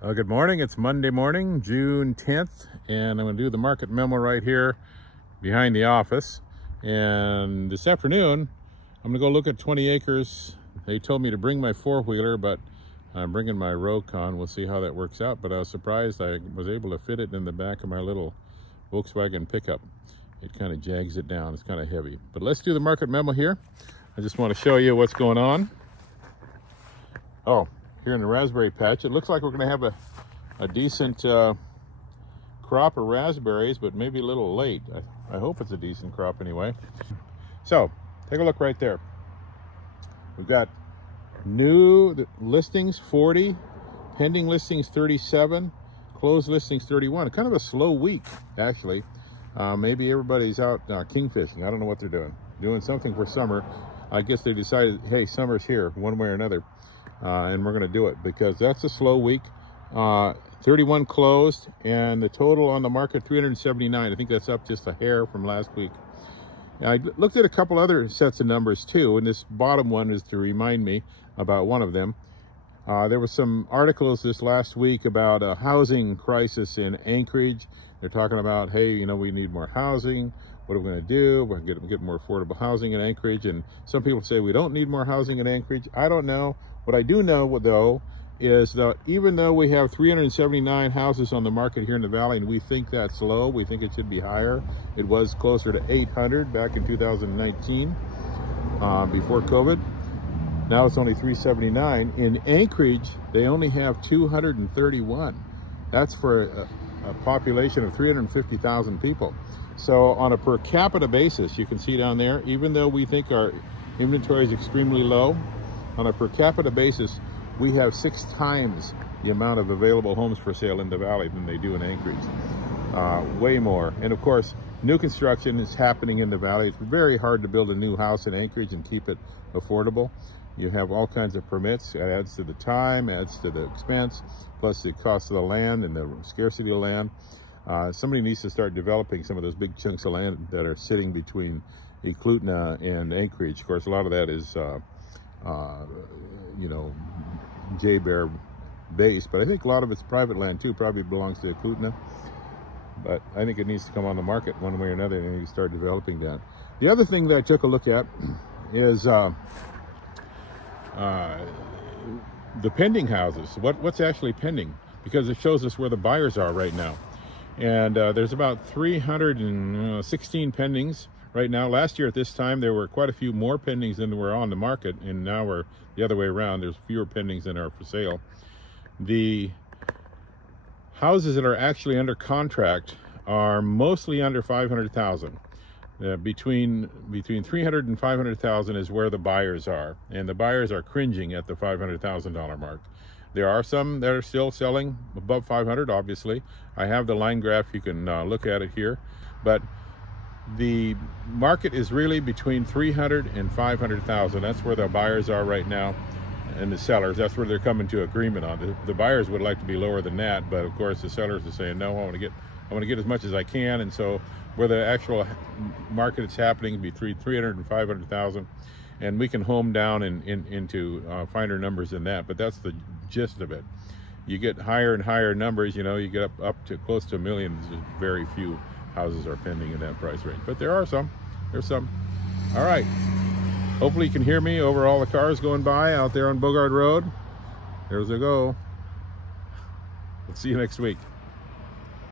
Good morning. It's Monday morning, June 10th, and I'm going to do the market memo right here behind the office. And this afternoon, I'm going to go look at 20 acres. They told me to bring my four-wheeler, but I'm bringing my Rokon. We'll see how that works out. But I was surprised I was able to fit it in the back of my little Volkswagen pickup. It kind of jags it down. It's kind of heavy. But let's do the market memo here. I just want to show you what's going on. Oh, here in the raspberry patch, it looks like we're going to have a decent crop of raspberries, but maybe a little late. I hope it's a decent crop anyway. So take a look right there. We've got new listings 40, pending listings 37, closed listings 31. Kind of a slow week, actually. Maybe everybody's out kingfishing. I don't know what they're doing something for summer. I guess they decided, hey, summer's here one way or another. And we're going to do it because that's a slow week. 31 closed, and the total on the market 379. I think that's up just a hair from last week. I looked at a couple other sets of numbers too, and this bottom one is to remind me about one of them. There was some articles this last week about a housing crisis in Anchorage. They're talking about, hey, you know, we need more housing. What are we going to do? We're going to get more affordable housing in Anchorage. And some people say we don't need more housing in Anchorage. I don't know. What I do know, though, is that even though we have 379 houses on the market here in the valley, and we think that's low, we think it should be higher. It was closer to 800 back in 2019, before COVID. Now it's only 379. In Anchorage, they only have 231. That's for a population of 350,000 people. So on a per capita basis, you can see down there, even though we think our inventory is extremely low, on a per capita basis, we have 6 times the amount of available homes for sale in the valley than they do in Anchorage. Way more. And of course, new construction is happening in the valley. It's very hard to build a new house in Anchorage and keep it affordable. You have all kinds of permits. It adds to the time, adds to the expense, plus the cost of the land and the scarcity of land. Somebody needs to start developing some of those big chunks of land that are sitting between Eklutna and Anchorage. Of course, a lot of that is you know, J-Bear based, but I think a lot of it's private land too. Probably belongs to Eklutna, but I think it needs to come on the market one way or another, and you start developing that. The other thing that I took a look at is the pending houses. What's actually pending, because it shows us where the buyers are right now. And there's about 316 pendings right now. Last year at this time, there were quite a few more pendings than were on the market, and now we're the other way around. There's fewer pendings than are for sale. The houses that are actually under contract are mostly under 500,000. Between 300 and 500,000 is where the buyers are, and the buyers are cringing at the $500,000 mark. There are some that are still selling above 500. Obviously, I have the line graph. You can look at it here, but the market is really between 300 and 500,000. That's where the buyers are right now, and the sellers. That's where they're coming to agreement on. The buyers would like to be lower than that, but of course the sellers are saying, no, I want to get as much as I can. And so where the actual market is happening between 300 and 500,000, and we can home down into finer numbers than that. But that's the gist of it. You get higher and higher numbers. You know, you get up to close to $1 million. There's very few houses are pending in that price range, but there are some. There's some. All right. Hopefully you can hear me over all the cars going by out there on Bogart Road. There's a go. We'll see you next week.